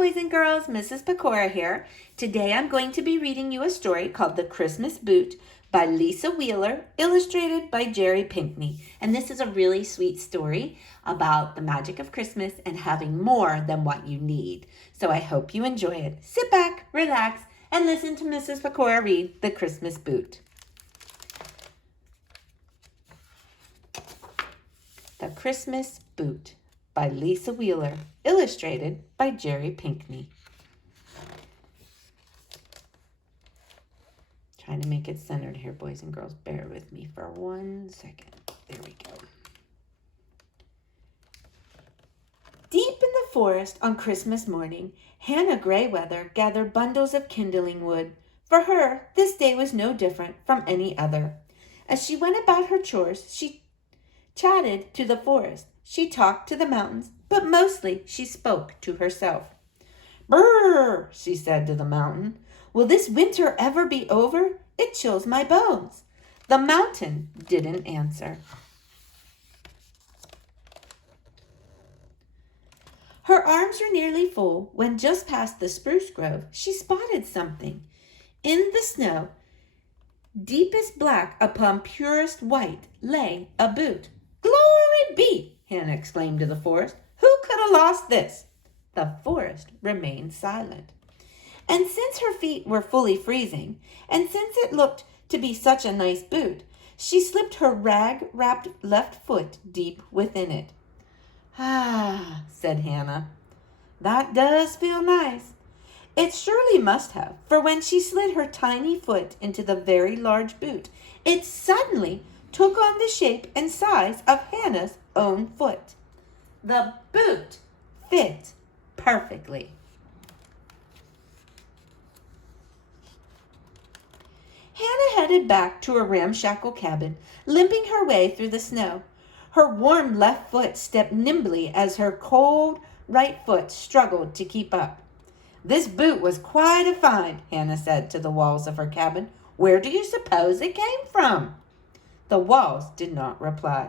boys and girls, Mrs. Pecora here. Today I'm going to be reading you a story called The Christmas Boot by Lisa Wheeler, illustrated by Jerry Pinkney. And this is a really sweet story about the magic of Christmas and having more than what you need. So I hope you enjoy it. Sit back, relax, and listen to Mrs. Pecora read The Christmas Boot. The Christmas Boot by Lisa Wheeler, illustrated by Jerry Pinkney. Trying to make it centered here, boys and girls. Bear with me for 1 second. There we go. Deep in the forest on Christmas morning, Hannah Greyweather gathered bundles of kindling wood. For her, this day was no different from any other. As she went about her chores, she chatted to the forest. She talked to the mountains, but mostly she spoke to herself. "Brrr," she said to the mountain. "Will this winter ever be over? It chills my bones." The mountain didn't answer. Her arms were nearly full when, just past the spruce grove, she spotted something. In the snow, deepest black upon purest white, lay a boot. "Glory be!" Hannah exclaimed to the forest. "Who could have lost this?" The forest remained silent. And since her feet were fully freezing, and since it looked to be such a nice boot, she slipped her rag-wrapped left foot deep within it. "Ah," said Hannah, "that does feel nice." It surely must have, for when she slid her tiny foot into the very large boot, it suddenly took on the shape and size of Hannah's own foot. The boot fit perfectly. Hannah headed back to her ramshackle cabin, limping her way through the snow. Her warm left foot stepped nimbly as her cold right foot struggled to keep up. "This boot was quite a find," Hannah said to the walls of her cabin. "Where do you suppose it came from?" The walls did not reply.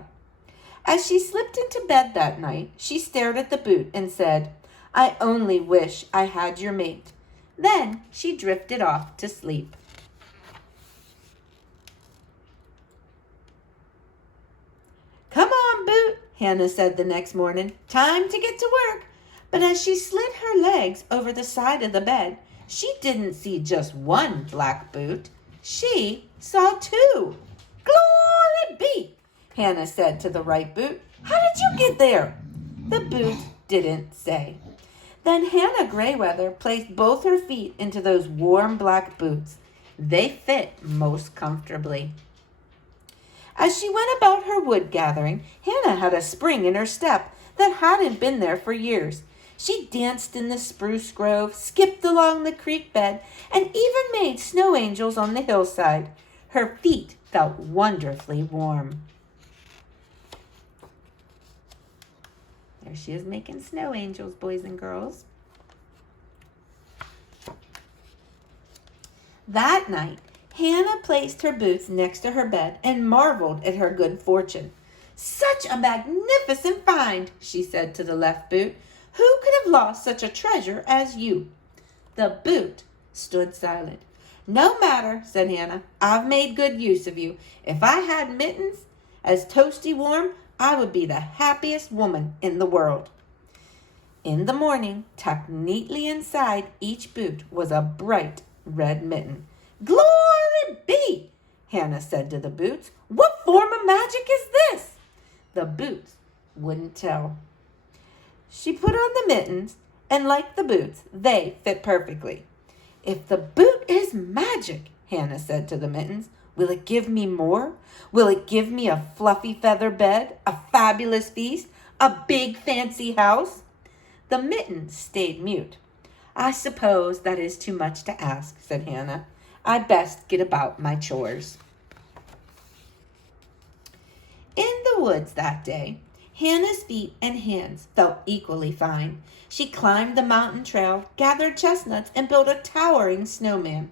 As she slipped into bed that night, she stared at the boot and said, "I only wish I had your mate." Then she drifted off to sleep. "Come on, boot," Hannah said the next morning. "Time to get to work." But as she slid her legs over the side of the bed, she didn't see just one black boot. She saw two. "Glory be!" Hannah said to the right boot. "How did you get there?" The boot didn't say. Then Hannah Greyweather placed both her feet into those warm black boots. They fit most comfortably. As she went about her wood gathering, Hannah had a spring in her step that hadn't been there for years. She danced in the spruce grove, skipped along the creek bed, and even made snow angels on the hillside. Her feet felt wonderfully warm. There she is making snow angels, boys and girls. That night, Hannah placed her boots next to her bed and marveled at her good fortune. "Such a magnificent find," she said to the left boot. "Who could have lost such a treasure as you?" The boot stood silent. "No matter," said Hannah. "I've made good use of you. If I had mittens as toasty warm, I would be the happiest woman in the world." In the morning, tucked neatly inside each boot was a bright red mitten. "Glory be!" Hannah said to the boots. "What form of magic is this?" The boots wouldn't tell. She put on the mittens, and like the boots, they fit perfectly. "If the boot is magic," Hannah said to the mittens, "will it give me more? Will it give me a fluffy feather bed, a fabulous feast, a big fancy house?" The mittens stayed mute. "I suppose that is too much to ask," said Hannah. "I'd best get about my chores." In the woods that day, Hannah's feet and hands felt equally fine. She climbed the mountain trail, gathered chestnuts, and built a towering snowman.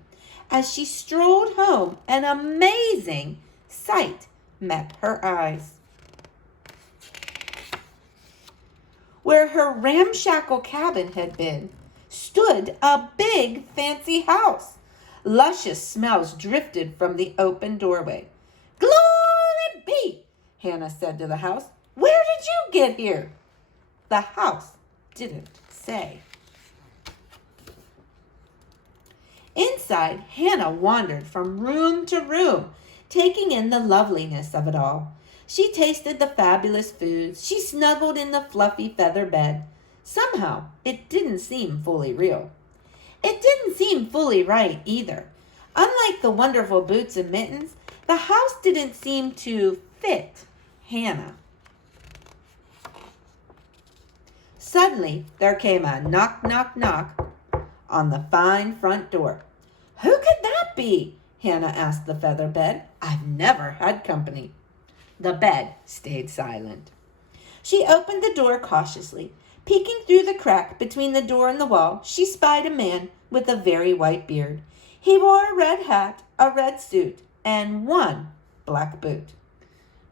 As she strolled home, an amazing sight met her eyes. Where her ramshackle cabin had been stood a big fancy house. Luscious smells drifted from the open doorway. "Glory be," Hannah said to the house. "Where did you get here?" The house didn't say. Inside, Hannah wandered from room to room, taking in the loveliness of it all. She tasted the fabulous foods. She snuggled in the fluffy feather bed. Somehow, it didn't seem fully real. It didn't seem fully right either. Unlike the wonderful boots and mittens, the house didn't seem to fit Hannah. Suddenly, there came a knock, knock, knock on the fine front door. "Who could that be?" Hannah asked the feather bed. "I've never had company." The bed stayed silent. She opened the door cautiously. Peeking through the crack between the door and the wall, she spied a man with a very white beard. He wore a red hat, a red suit, and one black boot.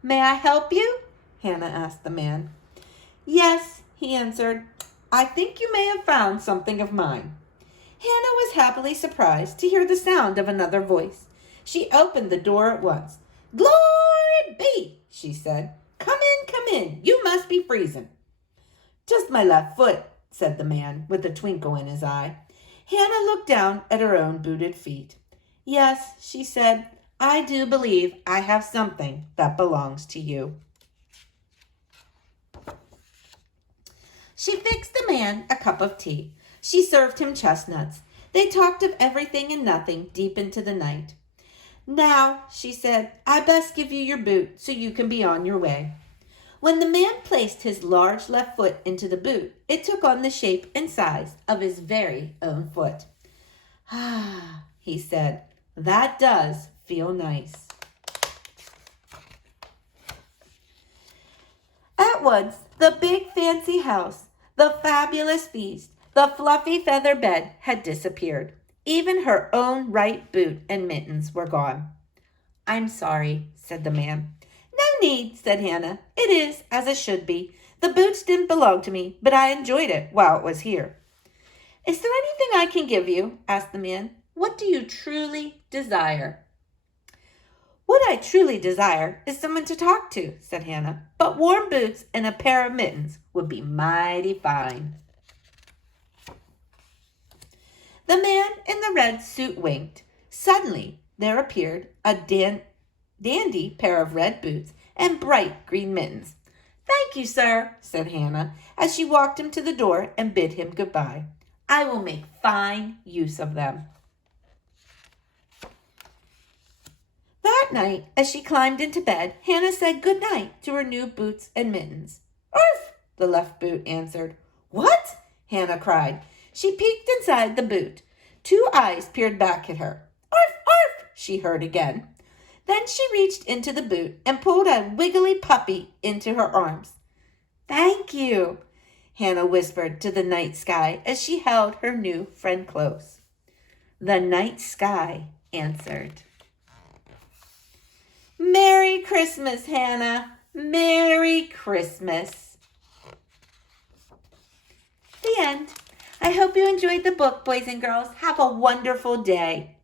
"May I help you?" Hannah asked the man. "Yes," he answered. "I think you may have found something of mine." Hannah was happily surprised to hear the sound of another voice. She opened the door at once. "Glory be," she said. Come in, you must be freezing." "Just my left foot," said the man, with a twinkle in his eye. Hannah looked down at her own booted feet. "Yes," she said, "I do believe I have something that belongs to you." She fixed the man a cup of tea. She served him chestnuts. They talked of everything and nothing deep into the night. "Now," she said, "I best give you your boot so you can be on your way." When the man placed his large left foot into the boot, it took on the shape and size of his very own foot. "Ah," he said, "that does feel nice." At once, the big fancy house, the fabulous feast, the fluffy feather bed had disappeared. Even her own right boot and mittens were gone. "I'm sorry," said the man. "No need," said Hannah. "It is as it should be. The boots didn't belong to me, but I enjoyed it while it was here." "Is there anything I can give you?" asked the man. "What do you truly desire?" "What I truly desire is someone to talk to," said Hannah. "But warm boots and a pair of mittens would be mighty fine." The man in the red suit winked. Suddenly, there appeared a dandy pair of red boots and bright green mittens. "Thank you, sir," said Hannah, as she walked him to the door and bid him goodbye. "I will make fine use of them." That night, as she climbed into bed, Hannah said good night to her new boots and mittens. "Arf!" the left boot answered. "What?" Hannah cried. She peeked inside the boot. Two eyes peered back at her. "Arf, arf!" she heard again. Then she reached into the boot and pulled a wiggly puppy into her arms. "Thank you," Hannah whispered to the night sky as she held her new friend close. The night sky answered. "Merry Christmas, Hannah. Merry Christmas." The end. I hope you enjoyed the book, boys and girls. Have a wonderful day.